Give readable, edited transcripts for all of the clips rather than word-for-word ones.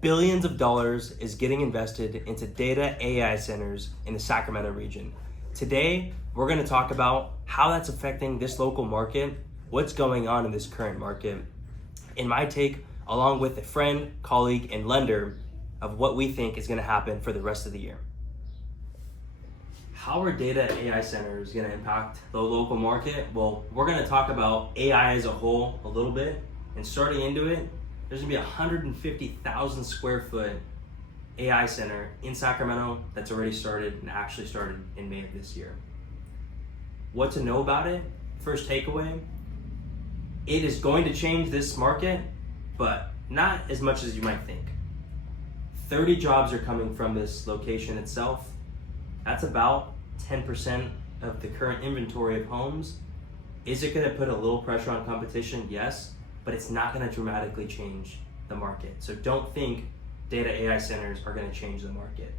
Billions of dollars is getting invested into data AI centers in the Sacramento region. Today, we're going to talk about how that's affecting this local market, what's going on in this current market, and my take, along with a friend, colleague, and lender, of what we think is going to happen for the rest of the year. How are data AI centers going to impact the local market? Well, we're going to talk about AI as a whole a little bit, and starting into it, there's going to be a 150,000 square foot AI center in Sacramento that's already started and actually started in May of this year. What to know about it? First takeaway, it is going to change this market, but not as much as you might think. 30 jobs are coming from this location itself. That's about 10% of the current inventory of homes. Is it going to put a little pressure on competition? Yes, but it's not going to dramatically change the market. So don't think data AI centers are going to change the market.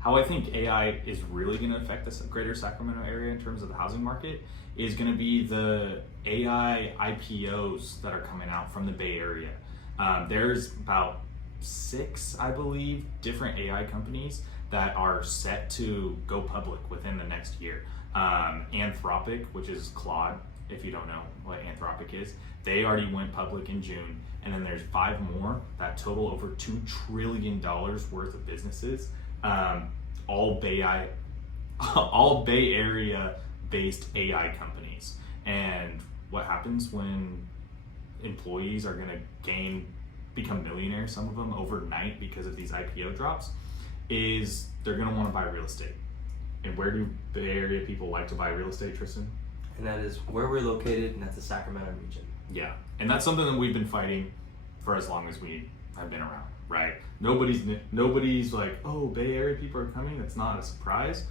How I think AI is really going to affect the greater Sacramento area in terms of the housing market is going to be the AI IPOs that are coming out from the Bay Area. There's about 6, I believe, different AI companies that are set to go public within the next year. Anthropic, which is Claude, if you don't know what Anthropic is, they already went public in June. And then there's 5 more that total over $2 trillion worth of businesses, all Bay Area based AI companies. And what happens when employees are gonna become millionaires, some of them overnight because of these IPO drops, is they're gonna wanna buy real estate. And where do Bay Area people like to buy real estate, Tristan? And that is where we're located, and that's the Sacramento region. Yeah, and that's something that we've been fighting for as long as we have been around, right? Nobody's like, oh, Bay Area people are coming. That's not a surprise.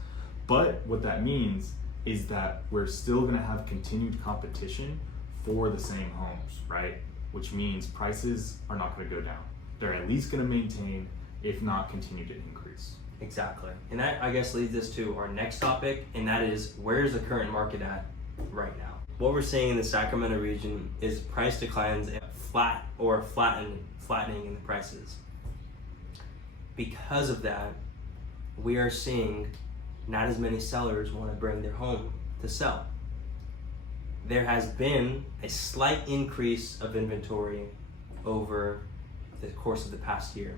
But what that means is that we're still gonna have continued competition for the same homes, right? Which means prices are not gonna go down. They're at least gonna maintain, if not continue to increase. Exactly. And that, I guess, leads us to our next topic, and that is, where's the current market at right now? What we're seeing in the Sacramento region is price declines and flattening in the prices. Because of that, we are seeing not as many sellers want to bring their home to sell. There has been a slight increase of inventory over the course of the past year.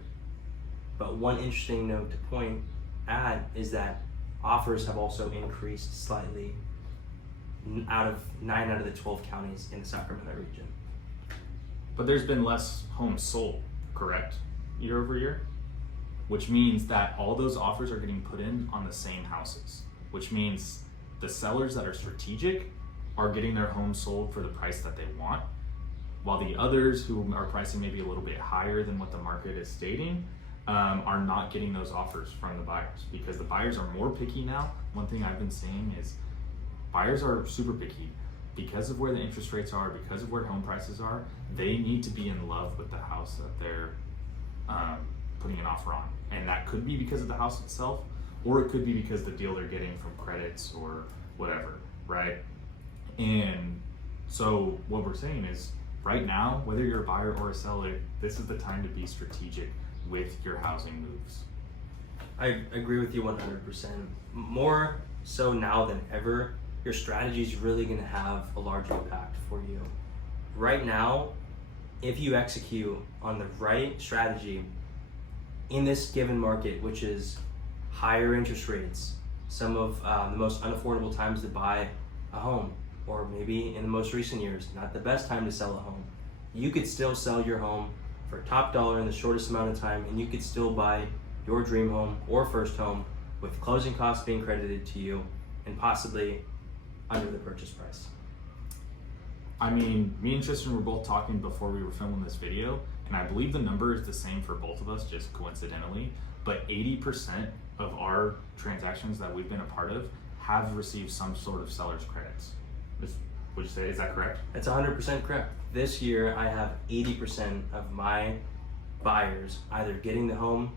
But one interesting note to point at is that offers have also increased slightly out of 9 out of the 12 counties in the Sacramento region. But there's been less homes sold, correct? Year over year? Which means that all those offers are getting put in on the same houses, which means the sellers that are strategic are getting their homes sold for the price that they want, while the others who are pricing maybe a little bit higher than what the market is stating are not getting those offers from the buyers, because the buyers are more picky now. One thing I've been seeing is buyers are super picky because of where the interest rates are, because of where home prices are. They need to be in love with the house that they're putting an offer on. And that could be because of the house itself, or it could be because the deal they're getting from credits or whatever, right? And so what we're saying is, right now, whether you're a buyer or a seller, this is the time to be strategic with your housing moves. I agree with you 100%. More so now than ever, your strategy is really going to have a large impact for you. Right now, if you execute on the right strategy in this given market, which is higher interest rates, some of the most unaffordable times to buy a home, or maybe in the most recent years, not the best time to sell a home, you could still sell your home for top dollar in the shortest amount of time, and you could still buy your dream home or first home with closing costs being credited to you and possibly under the purchase price. I mean, me and Tristan were both talking before we were filming this video, and I believe the number is the same for both of us, just coincidentally, but 80% of our transactions that we've been a part of have received some sort of seller's credits. Would you say, is that correct? That's 100% correct. This year, I have 80% of my buyers either getting the home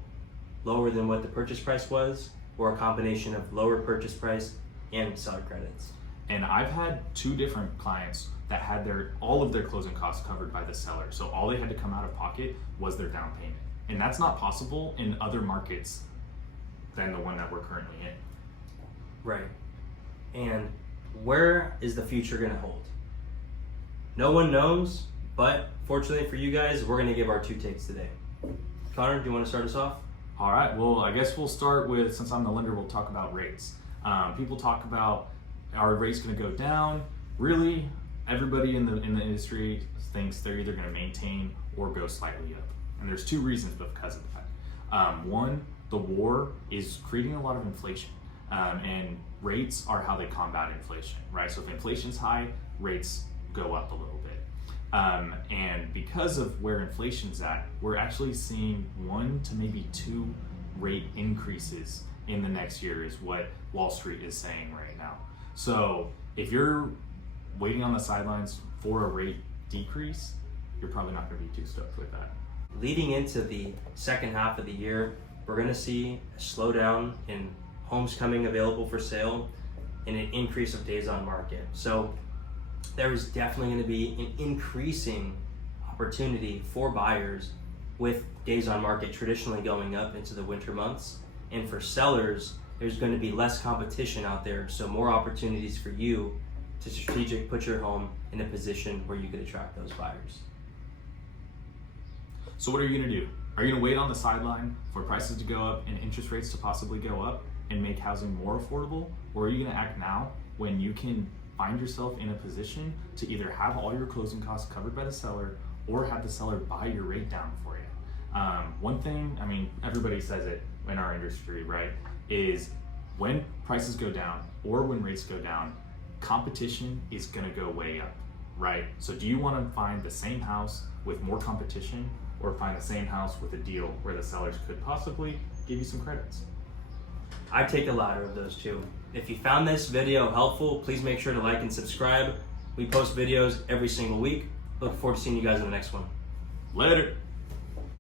lower than what the purchase price was, or a combination of lower purchase price and seller credits. And I've had 2 different clients that had all of their closing costs covered by the seller. So all they had to come out of pocket was their down payment. And that's not possible in other markets than the one that we're currently in. Right. And where is the future going to hold? No one knows, but fortunately for you guys, we're going to give our 2 takes today. Connor, do you want to start us off? All right, well, I guess we'll start with, since I'm the lender, we'll talk about rates. People talk about, are rates going to go down? Really, everybody in the industry thinks they're either going to maintain or go slightly up. And there's 2 reasons because of that. One, the war is creating a lot of inflation, and rates are how they combat inflation, right? So if inflation's high, rates go up a little bit. And because of where inflation's at, we're actually seeing 1 to maybe 2 rate increases in the next year is what Wall Street is saying right now. So if you're waiting on the sidelines for a rate decrease, you're probably not going to be too stoked with that. Leading into the second half of the year, we're going to see a slowdown in homes coming available for sale and an increase of days on market. So there is definitely going to be an increasing opportunity for buyers with days on market traditionally going up into the winter months. And for sellers, there's going to be less competition out there, so more opportunities for you to put your home in a position where you could attract those buyers. So what are you going to do? Are you going to wait on the sideline for prices to go up and interest rates to possibly go up and make housing more affordable? Or are you going to act now when you can find yourself in a position to either have all your closing costs covered by the seller or have the seller buy your rate down for you? One thing, I mean, everybody says it in our industry, right, is when prices go down or when rates go down, competition is going to go way up, right? So do you want to find the same house with more competition or find the same house with a deal where the sellers could possibly give you some credits? I take the latter of those 2. If you found this video helpful, please make sure to like and subscribe. We post videos every single week. Look forward to seeing you guys in the next one. Later.